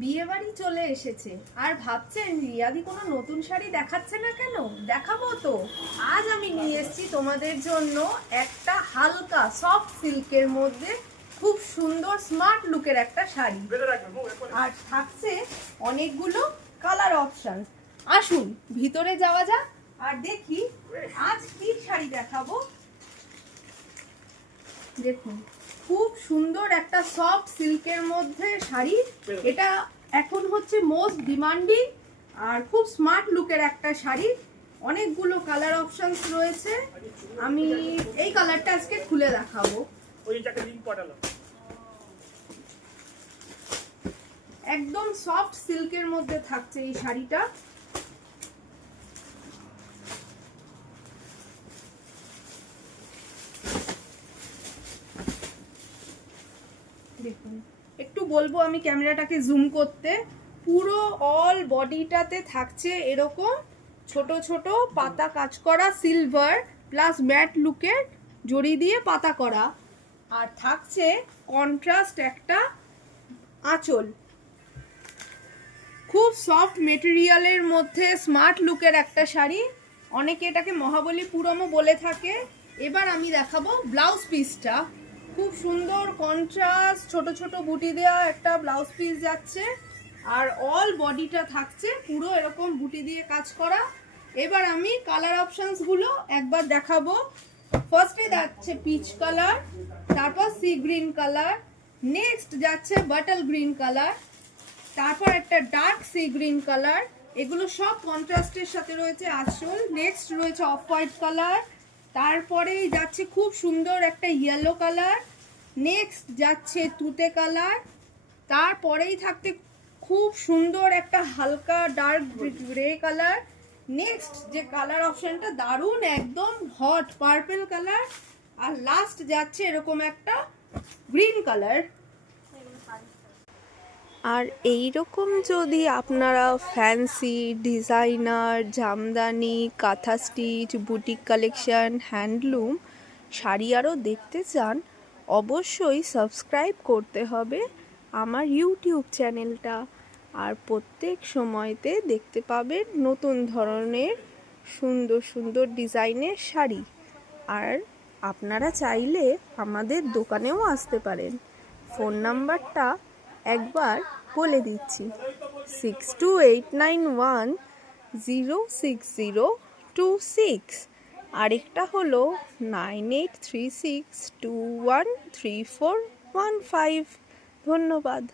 বিয়ে বাড়ি চলে এসেছে আর ভাবছেন রিয়াদি কোনো নতুন শাড়ি দেখাচ্ছে না কেন? দেখাবো তো। আজ আমি নিয়ে এসেছি তোমাদের জন্য একটা হালকা সফট সিল্কের মধ্যে খুব সুন্দর স্মার্ট লুকের একটা শাড়ি, আর থাকছে অনেকগুলো কালার অপশন। আসুন ভিতরে যাওয়া যাক আর দেখি আজ কি শাড়ি দেখাবো। দেখুন, খুব সুন্দর একটা সফট সিল্কের মধ্যে শাড়ি। এটা এখন হচ্ছে মোস্ট ডিমান্ডিং আর খুব স্মার্ট লুকের একটা শাড়ি। অনেকগুলো কালার অপশনস রয়েছে। আমি এই কালারটা আজকে খুলে দেখাবো। একদম সফট সিল্কের মধ্যে থাকছে এই শাড়িটা। দেখুন, একটু বলবো আমি ক্যামেরাটাকে জুম করতে। পুরো অল বডিটাতে থাকছে এরকম ছোট ছোট পাতা কাজ করা সিলভার প্লাস ম্যাট লুকের জড়ি দিয়ে পাতা করা, আর থাকছে কন্ট্রাস্ট একটা আঁচল। খুব সফট মেটেরিয়ালের মধ্যে স্মার্ট লুকের একটা শাড়ি। অনেকে এটাকে মহাবলীপুরমও বলে থাকে। এবার আমি দেখাবো ব্লাউজ পিসটা। খুব সুন্দর কন্ট্রাস্ট ছোট ছোট বুটি দেওয়া একটা ব্লাউজ পিস যাচ্ছে, আর অল বডিটা থাকছে পুরো এরকম বুটি দিয়ে কাজ করা। এবার আমি কালার অপশনসগুলো একবার দেখাবো। ফার্স্টে যাচ্ছে পিচ কালার, তারপর সি গ্রিন কালার, নেক্সট যাচ্ছে বাটল গ্রিন কালার, তারপর একটা ডার্ক সি গ্রিন কালার। এগুলো সব কন্ট্রাস্টের সাথে রয়েছে আঁচল। নেক্সট রয়েছে অফ হোয়াইট কালার, তারপরেই যাচ্ছে খুব সুন্দর একটা ইয়েলো কালার, নেক্সট যাচ্ছে তুতে কালার, তারপরেই থাকতে খুব সুন্দর একটা হালকা ডার্ক গ্রে কালার, নেক্সট যে কালার অপশনটা দারুণ একদম হট পার্পল কালার, আর লাস্ট যাচ্ছে এরকম একটা গ্রিন কালার। আর এই রকম যদি আপনারা ফ্যান্সি ডিজাইনার জামদানি কাঁথা stitch boutique collection handloom sari আরও দেখতে চান, অবশ্যই সাবস্ক্রাইব করতে হবে আমার ইউটিউব চ্যানেলটা। আর প্রত্যেক সময়তে দেখতে পাবেন নতুন ধরনের সুন্দর সুন্দর ডিজাইনের শাড়ি। আর আপনারা চাইলে আমাদের দোকানেও আসতে পারেন। ফোন নাম্বারটা একবার বলে দিচ্ছি, 6289106026, আরেকটা হলো 9836213415। ধন্যবাদ।